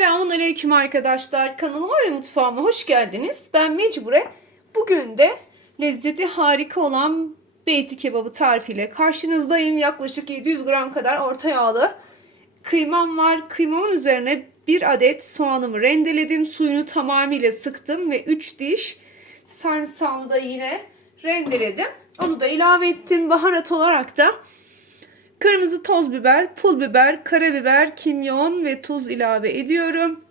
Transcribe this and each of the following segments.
Selamun Aleyküm arkadaşlar. Kanalıma ve mutfağıma hoş geldiniz. Ben Mecbure. Bugün de lezzeti harika olan beyti kebabı tarifiyle karşınızdayım. Yaklaşık 700 gram kadar orta yağlı kıymam var. Kıymamın üzerine bir adet soğanımı rendeledim. Suyunu tamamıyla sıktım ve 3 diş sarımsağımı da yine rendeledim. Onu da ilave ettim. Baharat olarak da Kırmızı toz biber, pul biber, karabiber, kimyon ve tuz ilave ediyorum.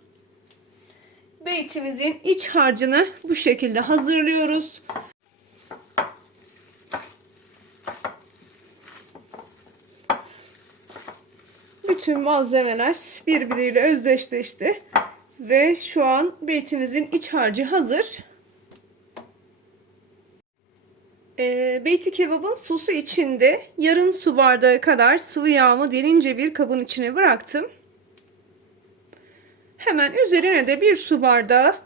Beytimizin iç harcını bu şekilde hazırlıyoruz. Bütün malzemeler birbiriyle özdeşleşti. Ve şu an beytimizin iç harcı hazır. E, beyti kebabın sosu içinde yarım su bardağı kadar sıvı yağımı derince bir kabın içine bıraktım. Hemen üzerine de bir su bardağı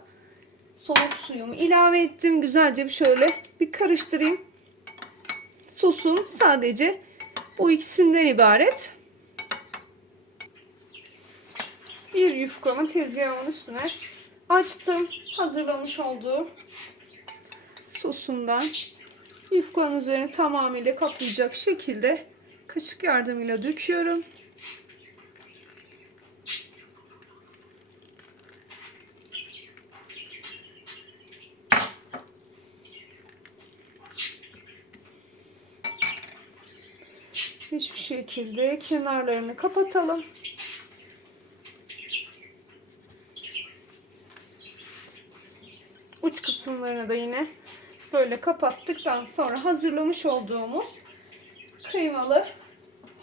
soğuk suyumu ilave ettim. Güzelce bir şöyle bir karıştırayım. Sosum sadece bu ikisinden ibaret. Bir yufkamı tezgahımın üstüne açtım. Hazırlamış olduğum sosumdan yufkanın üzerine tamamıyla kaplayacak şekilde kaşık yardımıyla döküyorum. Hiçbir şekilde kenarlarını kapatalım. Uç kısımlarını da yine böyle kapattıktan sonra hazırlamış olduğumuz kıymalı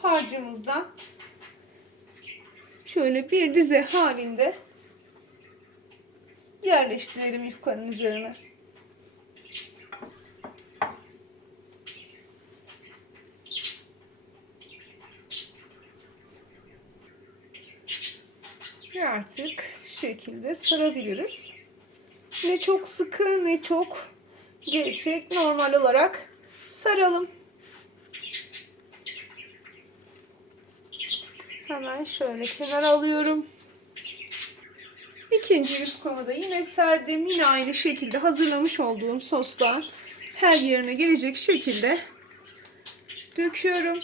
harcımızdan şöyle bir dize halinde yerleştirelim yufkanın üzerine. Ve artık şu şekilde sarabiliriz. Ne çok sıkı ne çok gevşek normal olarak saralım. Hemen şöyle kenara alıyorum. İkinci yufkamı da yine serdim. Yine aynı şekilde hazırlamış olduğum sostan her yerine gelecek şekilde döküyorum.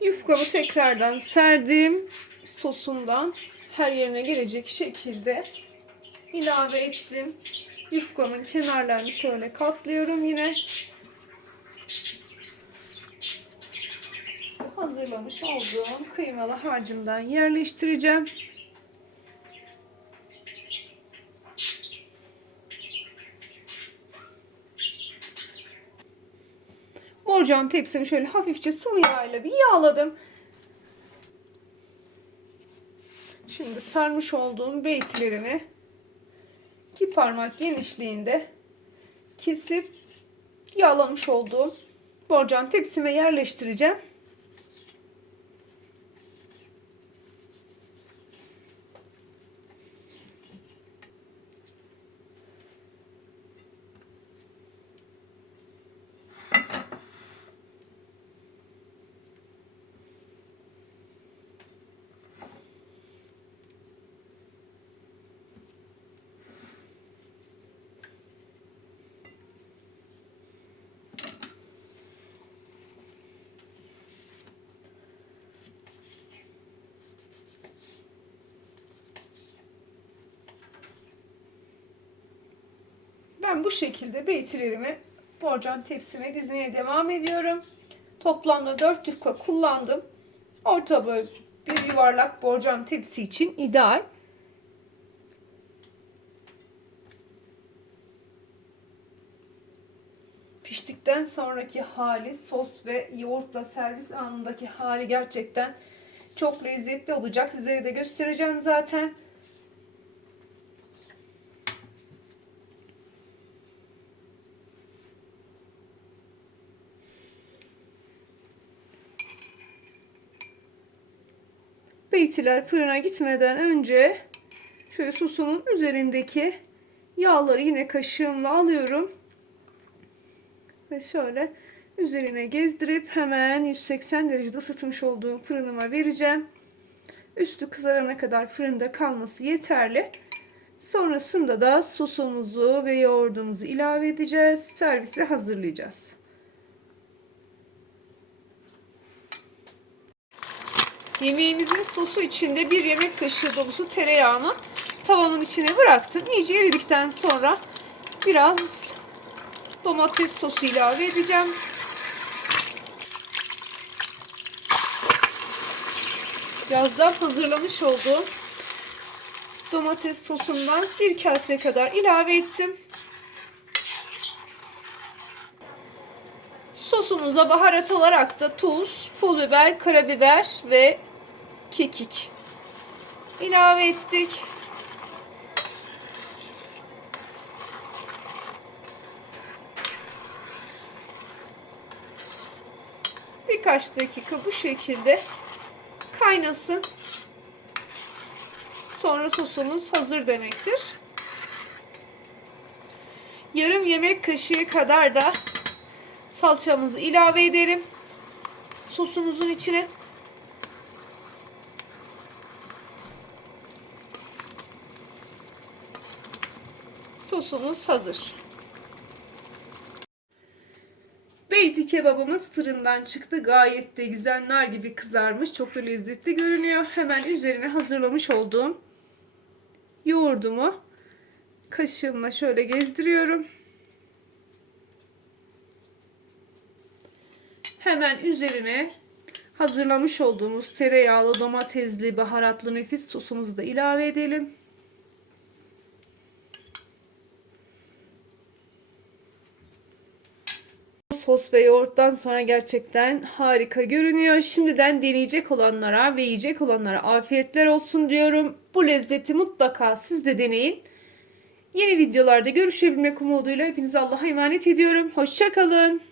Yufkamı tekrardan serdim. Sosundan her yerine gelecek şekilde ilave ettim. Yufkamın kenarlarını şöyle katlıyorum yine. Hazırlamış olduğum kıymalı harcımdan yerleştireceğim. Borcam tepsimi şöyle hafifçe sıvı yağ ile bir yağladım. Şimdi sarmış olduğum beytlerimi iki parmak genişliğinde kesip yağlamış olduğum borcam tepsime yerleştireceğim. Ben bu şekilde beytilerimi borcam tepsime dizmeye devam ediyorum. Toplamda 4 yufka kullandım. Orta boy bir yuvarlak borcam tepsi için ideal. Piştikten sonraki hali sos ve yoğurtla servis anındaki hali gerçekten çok lezzetli olacak. Sizlere de göstereceğim zaten. Beytiler fırına gitmeden önce şöyle sosumun üzerindeki yağları yine kaşığımla alıyorum. Ve şöyle Üzerine gezdirip hemen 180 derecede ısıtmış olduğum fırınıma vereceğim. Üstü kızarana kadar fırında kalması yeterli. Sonrasında da sosumuzu ve yoğurdumuzu ilave edeceğiz. Servise hazırlayacağız. Yemeğimizin sosu içinde bir yemek kaşığı dolusu tereyağını tavamın içine bıraktım. İyice eridikten sonra biraz domates sosu ilave edeceğim. Yazdan hazırlamış olduğum domates sosundan bir kase kadar ilave ettim. Sosumuza baharat olarak da tuz, pul biber, karabiber ve kekik ilave ettik. Birkaç dakika bu şekilde kaynasın. Sonra sosumuz hazır demektir. Yarım yemek kaşığı kadar da salçamızı ilave edelim. Sosumuzun içine. Sosumuz hazır. Beyti kebabımız fırından çıktı. Gayet de güzel nar gibi kızarmış. Çok da lezzetli görünüyor. Hemen üzerine hazırlamış olduğum yoğurdumu kaşığımla şöyle gezdiriyorum. Hemen üzerine hazırlamış olduğumuz tereyağlı, domatesli, baharatlı nefis sosumuzu da ilave edelim. Sos ve yoğurttan sonra gerçekten harika görünüyor. Şimdiden deneyecek olanlara ve yiyecek olanlara afiyetler olsun diyorum. Bu lezzeti mutlaka siz de deneyin. Yeni videolarda görüşebilmek umuduyla hepinizi Allah'a emanet ediyorum. Hoşçakalın.